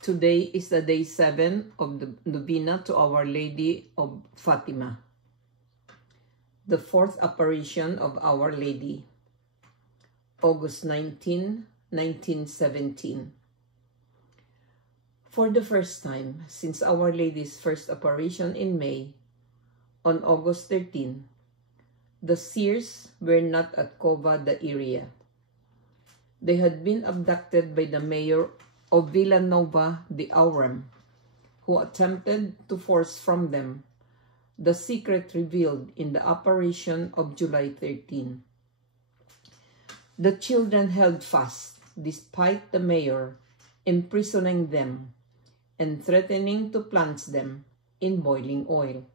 Today is the day 7 of the novena to Our Lady of Fatima, the fourth apparition of Our Lady, August 19, 1917. For the first time since Our Lady's first apparition in May, on August 13, the seers were not at Cova da Iria. They had been abducted by the mayor of Vilanova de Aurem, who attempted to force from them the secret revealed in the apparition of July 13. The children held fast, despite the mayor imprisoning them and threatening to plunge them in boiling oil.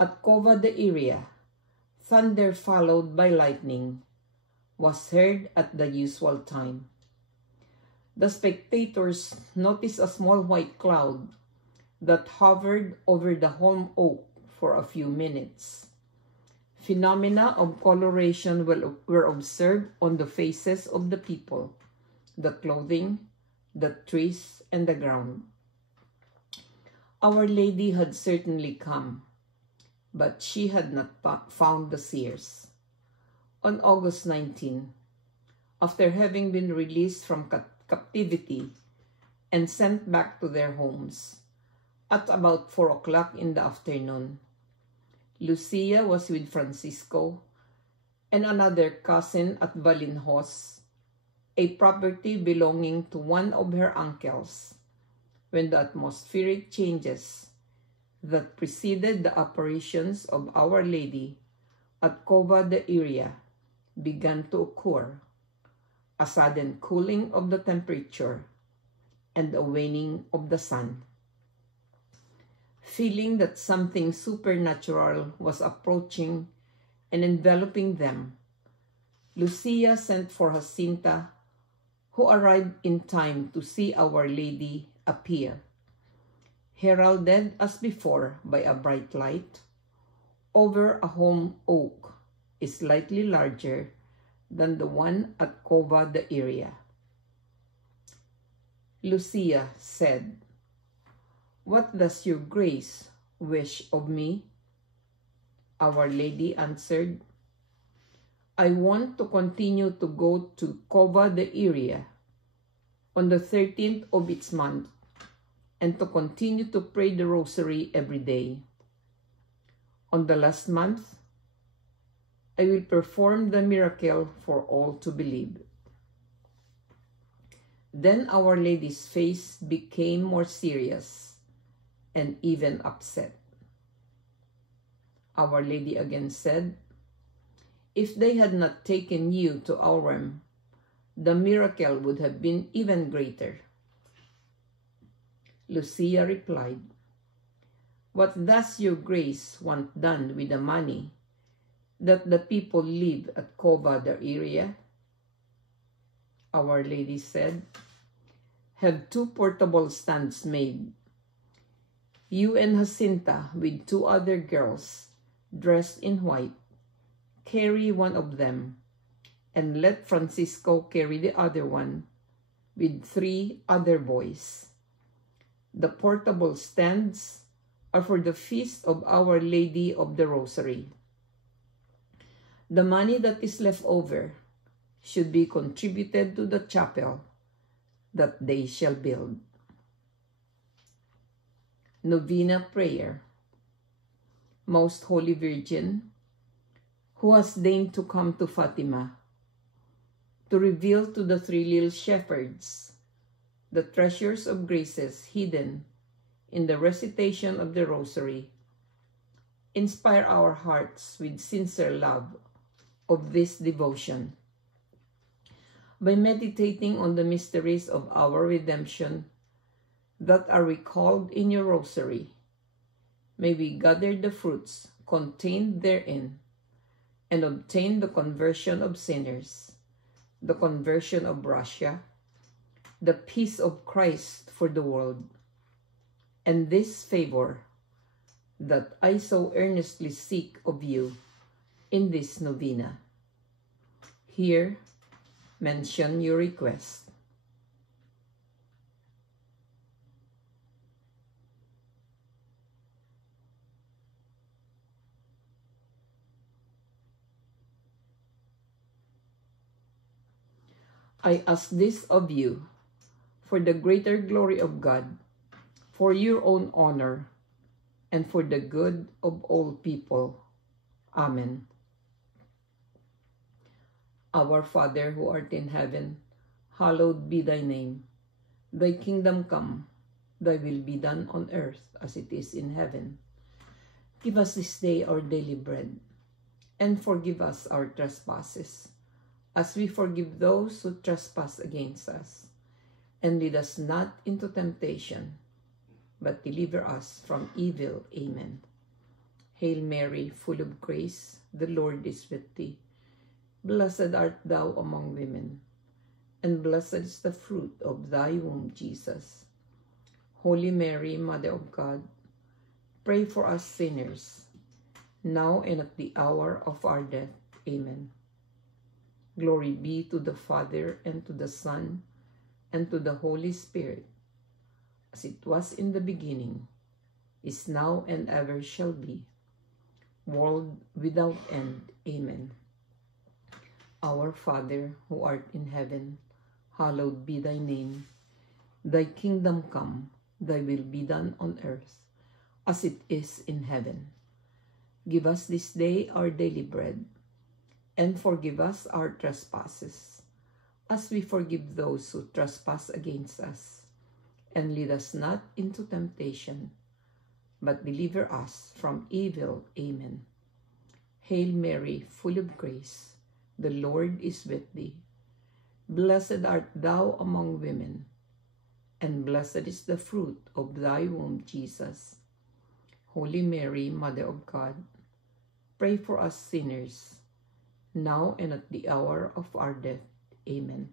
At Cova da Iria, thunder followed by lightning was heard at the usual time. The spectators noticed a small white cloud that hovered over the holm oak for a few minutes. Phenomena of coloration were observed on the faces of the people, the clothing, the trees, and the ground. Our Lady had certainly come, but she had not found the seers. On August 19, after having been released from captivity and sent back to their homes, at about 4 o'clock in the afternoon, Lucia was with Francisco and another cousin at Valinhos, a property belonging to one of her uncles, when the atmospheric changes that preceded the apparitions of Our Lady at Cova da Iria began to occur, a sudden cooling of the temperature and a waning of the sun. Feeling that something supernatural was approaching and enveloping them, Lucia sent for Jacinta, who arrived in time to see Our Lady appear, heralded as before by a bright light, over a holm oak slightly larger than the one at Cova da Iria. Lucia said, "What does your grace wish of me?" Our Lady answered, "I want to continue to go to Cova da Iria on the 13th of each month and to continue to pray the rosary every day. On the last month, I will perform the miracle for all to believe." Then Our Lady's face became more serious and even upset. Our Lady again said, "If they had not taken you to Aurem, the miracle would have been even greater." Lucia replied, "What does your grace want done with the money that the people live at Cova da Iria?" Our Lady said, "Have 2 portable stands made. You and Jacinta, with 2 other girls dressed in white, carry one of them, and let Francisco carry the other one, with 3 other boys. The portable stands are for the feast of Our Lady of the Rosary. The money that is left over should be contributed to the chapel that they shall build." Novena Prayer. Most Holy Virgin, who has deigned to come to Fatima, to reveal to the 3 little shepherds the treasures of graces hidden in the recitation of the Rosary, inspire our hearts with sincere love of this devotion. By meditating on the mysteries of our redemption that are recalled in your Rosary, may we gather the fruits contained therein and obtain the conversion of sinners, the conversion of Russia, the peace of Christ for the world, and this favor that I so earnestly seek of you in this novena. Here, mention your request. I ask this of you, for the greater glory of God, for your own honor, and for the good of all people. Amen. Our Father who art in heaven, hallowed be thy name. Thy kingdom come, thy will be done on earth as it is in heaven. Give us this day our daily bread, and forgive us our trespasses, as we forgive those who trespass against us. And lead us not into temptation, but deliver us from evil. Amen. Hail Mary, full of grace, the Lord is with thee. Blessed art thou among women, and blessed is the fruit of thy womb, Jesus. Holy Mary, Mother of God, pray for us sinners, now and at the hour of our death. Amen. Glory be to the Father, and to the Son, and to the Holy Spirit, as it was in the beginning, is now, and ever shall be, world without end. Amen. Our Father, who art in heaven, hallowed be thy name. Thy kingdom come, thy will be done on earth, as it is in heaven. Give us this day our daily bread, and forgive us our trespasses, as we forgive those who trespass against us. And lead us not into temptation, but deliver us from evil. Amen. Hail Mary, full of grace, the Lord is with thee. Blessed art thou among women, and blessed is the fruit of thy womb, Jesus. Holy Mary, Mother of God, pray for us sinners, now and at the hour of our death. Amen.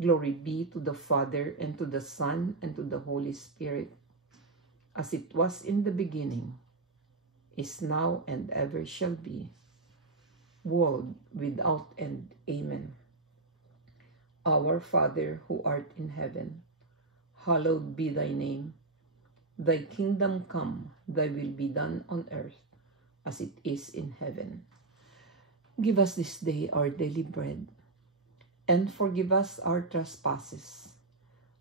Glory be to the Father, and to the Son, and to the Holy Spirit, as it was in the beginning, is now, and ever shall be, world without end. Amen. Our Father, who art in heaven, hallowed be thy name. Thy kingdom come, thy will be done on earth as it is in heaven. Give us this day our daily bread, and forgive us our trespasses,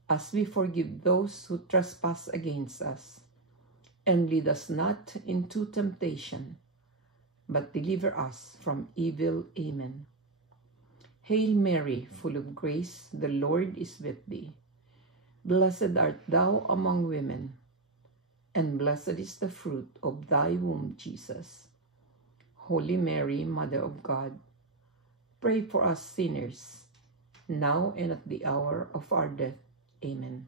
as we forgive those who trespass against us. And lead us not into temptation, but deliver us from evil. Amen. Hail Mary, full of grace, the Lord is with thee. Blessed art thou among women, and blessed is the fruit of thy womb, Jesus. Holy Mary, Mother of God, pray for us sinners, now and at the hour of our death. Amen.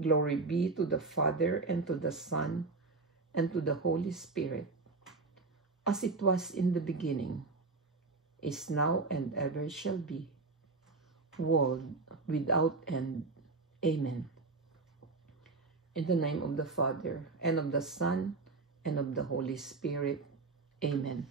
Glory be to the Father, and to the Son, and to the Holy Spirit, as it was in the beginning, is now, and ever shall be, world without end. Amen. In the name of the Father, and of the Son, and of the Holy Spirit. Amen.